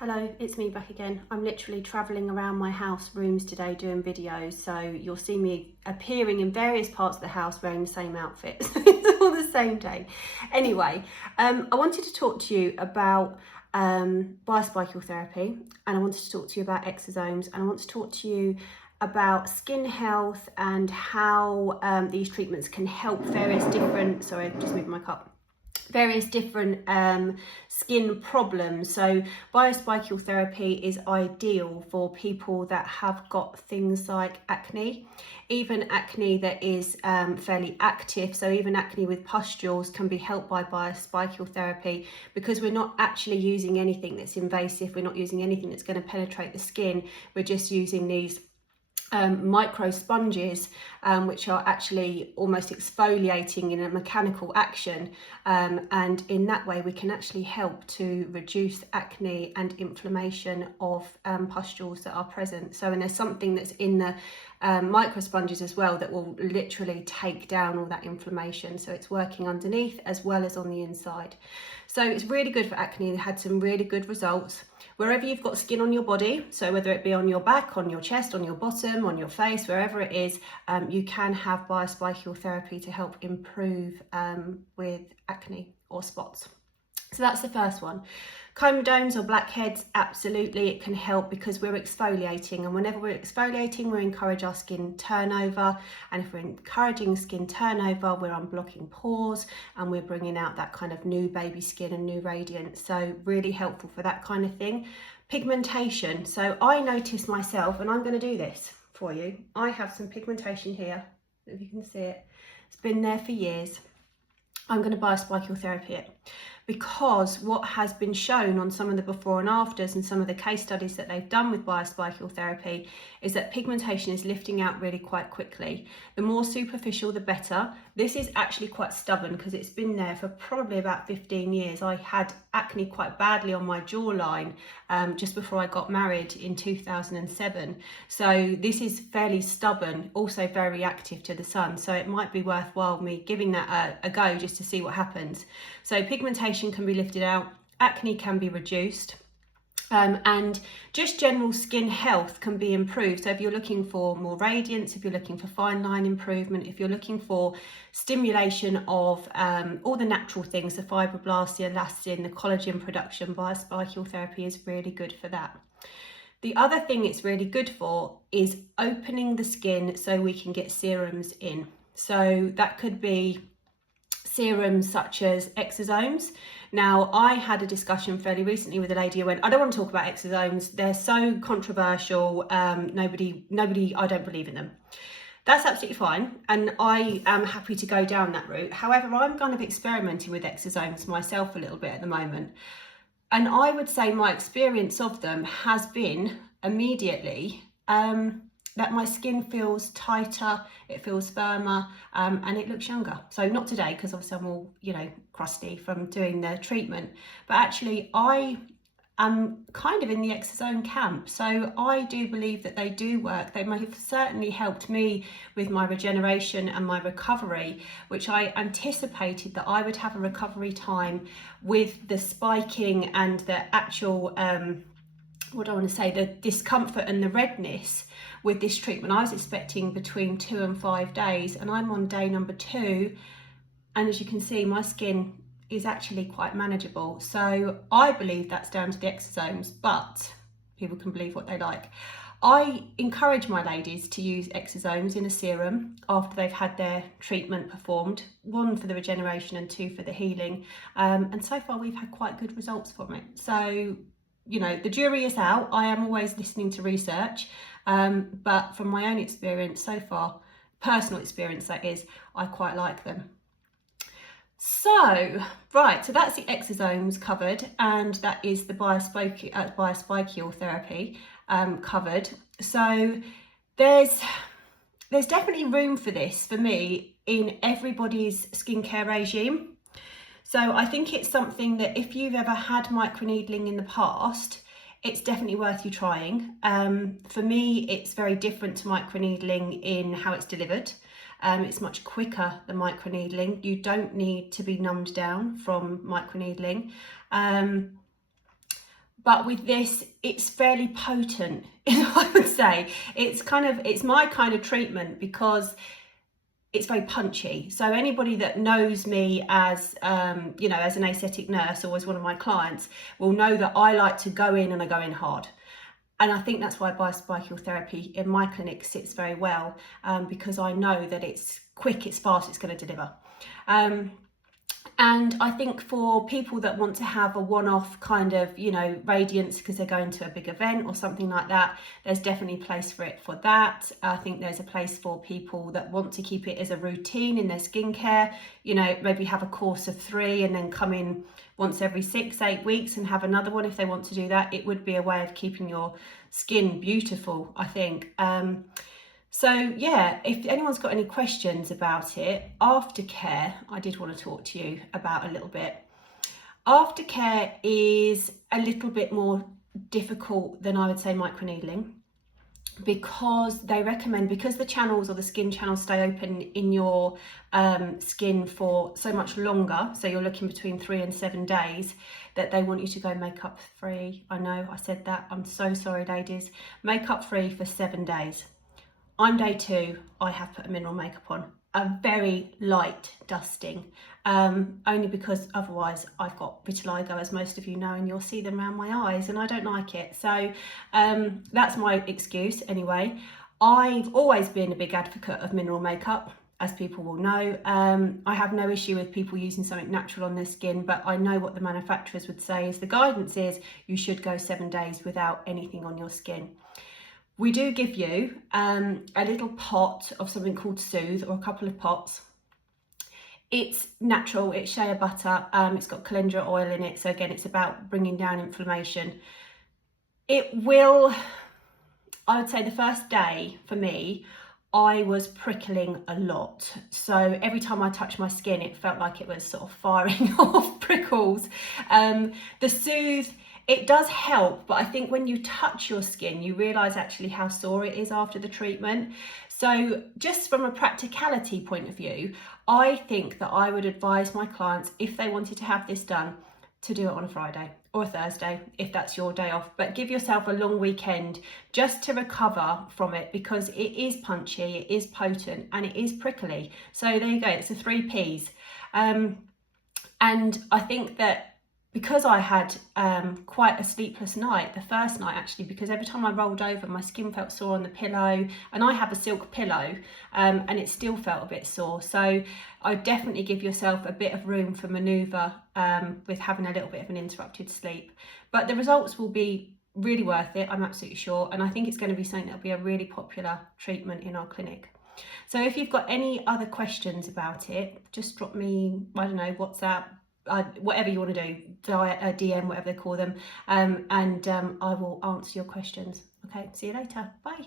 Hello, it's me back again. I'm literally travelling around my house rooms today doing videos, so you'll see me appearing in various parts of the house wearing the same outfit. It's all the same day. Anyway, I wanted to talk to you about biospicule therapy, and I wanted to talk to you about exosomes, and I want to talk to you about skin health and how these treatments can help various different, sorry, I've just moved my cup, various different skin problems. So biospicule therapy is ideal for people that have got things like acne, even acne that is fairly active. So even acne with pustules can be helped by biospicule therapy, because we're not actually using anything that's invasive. We're not using anything that's going to penetrate the skin. We're just using these micro sponges, which are actually almost exfoliating in a mechanical action, and in that way we can actually help to reduce acne and inflammation of pustules that are present. So, and there's something that's in the micro sponges as well that will literally take down all that inflammation, so it's working underneath as well as on the inside. So it's really good for acne. They had some really good results. Wherever you've got skin on your body, so whether it be on your back, on your chest, on your bottom, on your face, wherever it is, you can have biospicule therapy to help improve with acne or spots. So that's the first one. Comedones or blackheads, absolutely, it can help because we're exfoliating, and whenever we're exfoliating, we encourage our skin turnover, and if we're encouraging skin turnover, we're unblocking pores and we're bringing out that kind of new baby skin and new radiance. So really helpful for that kind of thing. Pigmentation, so I noticed myself, and I'm going to do this for you. I have some pigmentation here, if you can see it. It's been there for years. I'm going to biospicule therapy it, because what has been shown on some of the before and afters and some of the case studies that they've done with biospicule therapy is that pigmentation is lifting out really quite quickly. The more superficial, the better. This is actually quite stubborn because it's been there for probably about 15 years. I had acne quite badly on my jawline just before I got married in 2007. So this is fairly stubborn, also very reactive to the sun. So it might be worthwhile me giving that a go just to see what happens. So pigmentation can be lifted out, acne can be reduced, and just general skin health can be improved. So if you're looking for more radiance, if you're looking for fine line improvement, if you're looking for stimulation of all the natural things, the fibroblasts, the elastin, the collagen production, biospicule therapy is really good for that. The other thing it's really good for is opening the skin so we can get serums in. So that could be serums such as exosomes. Now, I had a discussion fairly recently with a lady who went, I don't want to talk about exosomes, they're so controversial, nobody, I don't believe in them. That's absolutely fine, and I am happy to go down that route. However, I'm kind of experimenting with exosomes myself a little bit at the moment, and I would say my experience of them has been immediately that my skin feels tighter, it feels firmer, and it looks younger. So not today, because obviously I'm all, crusty from doing the treatment, but actually I am kind of in the exosome camp. So I do believe that they do work. They may have certainly helped me with my regeneration and my recovery, which I anticipated that I would have a recovery time with the spiking and the actual, the discomfort and the redness with this treatment. I was expecting between 2 and 5 days, and I'm on day number 2, and as you can see, my skin is actually quite manageable. So I believe that's down to the exosomes, but people can believe what they like. I encourage my ladies to use exosomes in a serum after they've had their treatment performed, 1 for the regeneration and 2 for the healing, and so far we've had quite good results from it. So the jury is out. I am always listening to research, but from my own experience so far, personal experience that is, I quite like them. So, right, so that's the exosomes covered, and that is the biospicule therapy covered. So there's definitely room for this, for me, in everybody's skincare regime. So I think it's something that if you've ever had microneedling in the past, it's definitely worth you trying. For me, it's very different to microneedling in how it's delivered. It's much quicker than microneedling. You don't need to be numbed down from microneedling. But with this, it's fairly potent, I would say. It's my kind of treatment because it's very punchy. So anybody that knows me as, as an aesthetic nurse or as one of my clients will know that I like to go in and I go in hard. And I think that's why biospicule therapy in my clinic sits very well, because I know that it's quick, it's fast, it's going to deliver. And I think for people that want to have a one-off kind of, radiance because they're going to a big event or something like that, there's definitely a place for it for that. I think there's a place for people that want to keep it as a routine in their skincare, maybe have a course of 3 and then come in once every 6-8 weeks and have another one if they want to do that. It would be a way of keeping your skin beautiful, I think. So yeah, if anyone's got any questions about it, aftercare, I did want to talk to you about a little bit. Aftercare is a little bit more difficult than I would say microneedling, because they recommend, because the channels or the skin channels stay open in your skin for so much longer, so you're looking between 3 and 7 days, that they want you to go makeup free. I know I said that, I'm so sorry ladies. Makeup free for 7 days. I'm day 2, I have put a mineral makeup on, a very light dusting, only because otherwise I've got vitiligo, as most of you know, and you'll see them around my eyes and I don't like it. So that's my excuse anyway. I've always been a big advocate of mineral makeup, as people will know. I have no issue with people using something natural on their skin, but I know what the manufacturers would say is the guidance is you should go 7 days without anything on your skin. We do give you a little pot of something called Soothe, or a couple of pots. It's natural, it's shea butter, it's got calendula oil in it, so again it's about bringing down inflammation. It will, I would say the first day for me, I was prickling a lot, so every time I touched my skin it felt like it was sort of firing off prickles. The Soothe, it does help, but I think when you touch your skin, you realise actually how sore it is after the treatment. So just from a practicality point of view, I think that I would advise my clients, if they wanted to have this done, to do it on a Friday or a Thursday, if that's your day off. But give yourself a long weekend just to recover from it, because it is punchy, it is potent, and it is prickly. So there you go, it's the 3 Ps. And I think that because I had quite a sleepless night, the first night actually, because every time I rolled over my skin felt sore on the pillow, and I have a silk pillow, and it still felt a bit sore. So I would definitely give yourself a bit of room for manoeuvre with having a little bit of an interrupted sleep. But the results will be really worth it, I'm absolutely sure, and I think it's going to be something that'll be a really popular treatment in our clinic. So if you've got any other questions about it, just drop me, I don't know, WhatsApp, whatever you want to do, DM, whatever they call them, and I will answer your questions. Okay, see you later. Bye.